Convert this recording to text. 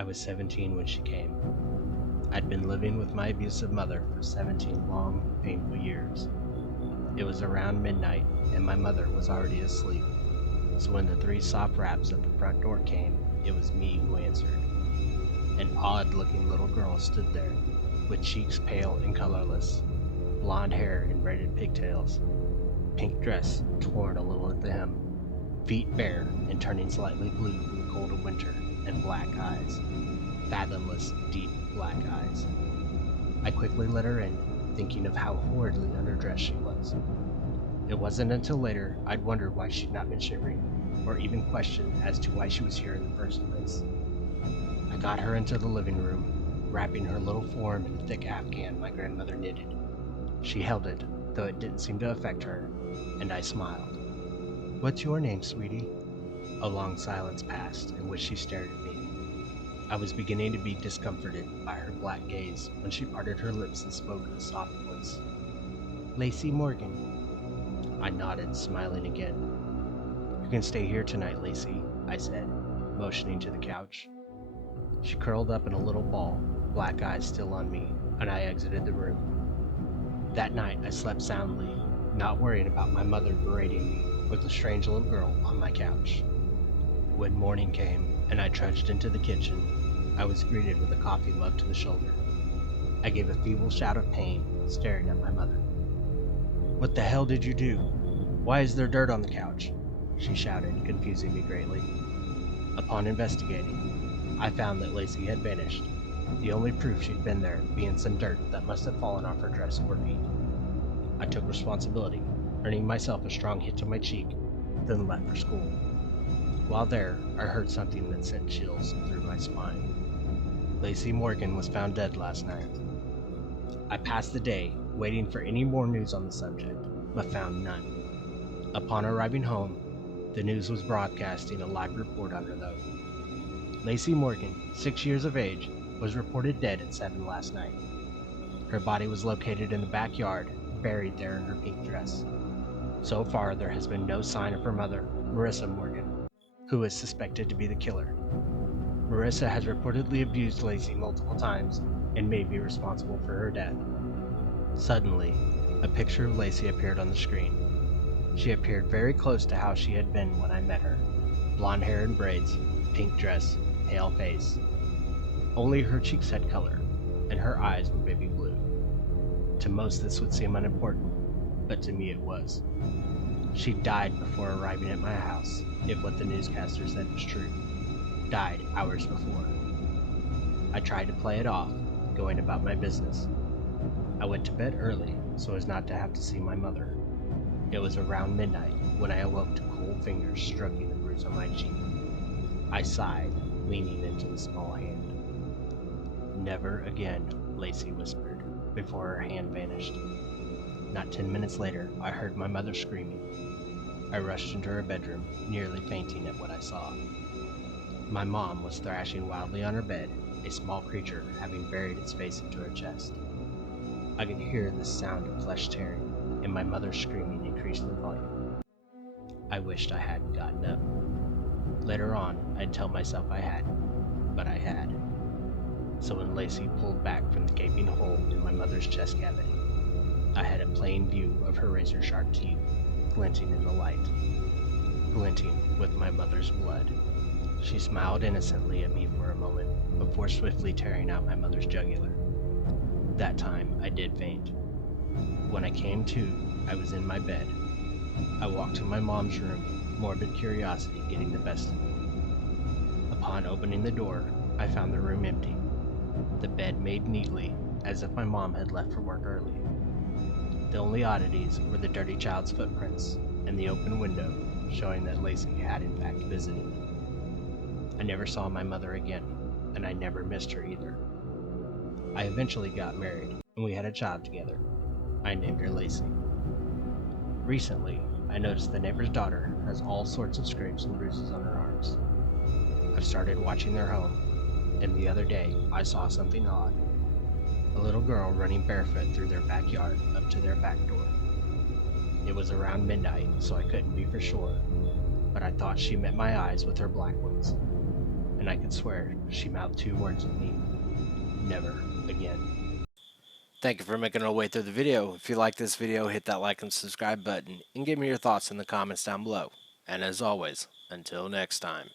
I was 17 when she came. I'd been living with my abusive mother for 17 long, painful years. It was around midnight, and my mother was already asleep. So when the 3 soft raps at the front door came, it was me who answered. An odd-looking little girl stood there, with cheeks pale and colorless, blonde hair and braided pigtails, pink dress torn a little at the hem, feet bare and turning slightly blue from the cold of winter, and black eyes. Fathomless, deep black eyes. I quickly let her in, thinking of how horridly underdressed she was. It wasn't until later I'd wondered why she'd not been shivering, or even questioned as to why she was here in the first place. I got her into the living room, wrapping her little form in a thick afghan my grandmother knitted. She held it, though it didn't seem to affect her, and I smiled. "What's your name, sweetie?" A long silence passed, in which she stared at me. I was beginning to be discomforted by her black gaze when she parted her lips and spoke in a soft voice. "Lacey Morgan." I nodded, smiling again. "You can stay here tonight, Lacey," I said, motioning to the couch. She curled up in a little ball, black eyes still on me, and I exited the room. That night I slept soundly, not worrying about my mother berating me with the strange little girl on my couch. When morning came and I trudged into the kitchen, I was greeted with a coffee mug to the shoulder. I gave a feeble shout of pain, staring at my mother. "What the hell did you do? Why is there dirt on the couch?" she shouted, confusing me greatly. Upon investigating, I found that Lacey had vanished, the only proof she'd been there being some dirt that must have fallen off her dress or feet. I took responsibility, earning myself a strong hit to my cheek, then left for school. While there, I heard something that sent chills through my spine. Lacey Morgan was found dead last night. I passed the day waiting for any more news on the subject, but found none. Upon arriving home, the news was broadcasting a live report on her though. Lacey Morgan, 6 years of age, was reported dead at 7 last night. Her body was located in the backyard, buried there in her pink dress. So far, there has been no sign of her mother, Marissa Morgan, who is suspected to be the killer. Marissa has reportedly abused Lacey multiple times and may be responsible for her death. Suddenly, a picture of Lacey appeared on the screen. She appeared very close to how she had been when I met her. Blonde hair and braids, pink dress, pale face. Only her cheeks had color, and her eyes were baby blue. To most this would seem unimportant, but to me it was. She died before arriving at my house, if what the newscaster said was true. Died hours before. I tried to play it off, going about my business. I went to bed early so as not to have to see my mother. It was around midnight when I awoke to cool fingers stroking the bruise on my cheek. I sighed, leaning into the small hand. "Never again," Lacey whispered, before her hand vanished. Not 10 minutes later, I heard my mother screaming. I rushed into her bedroom, nearly fainting at what I saw. My mom was thrashing wildly on her bed, a small creature having buried its face into her chest. I could hear the sound of flesh tearing, and my mother's screaming increased in volume. I wished I hadn't gotten up. Later on, I'd tell myself I hadn't, but I had. So when Lacey pulled back from the gaping hole in my mother's chest cavity, I had a plain view of her razor-sharp teeth, glinting in the light, glinting with my mother's blood. She smiled innocently at me for a moment, before swiftly tearing out my mother's jugular. That time, I did faint. When I came to, I was in my bed. I walked to my mom's room, morbid curiosity getting the best of me. Upon opening the door, I found the room empty. The bed made neatly, as if my mom had left for work early. The only oddities were the dirty child's footprints and the open window, showing that Lacey had in fact visited. I never saw my mother again, and I never missed her either. I eventually got married, and we had a child together. I named her Lacey. Recently, I noticed the neighbor's daughter has all sorts of scrapes and bruises on her arms. I've started watching their home, and the other day I saw something odd. A little girl running barefoot through their backyard up to their back door. It was around midnight, so I couldn't be for sure, but I thought she met my eyes with her black ones. and I could swear she mouthed 2 words at me: never again. Thank you for making our way through the video. If you like this video, hit that like and subscribe button and give me your thoughts in the comments down below. And as always, until next time.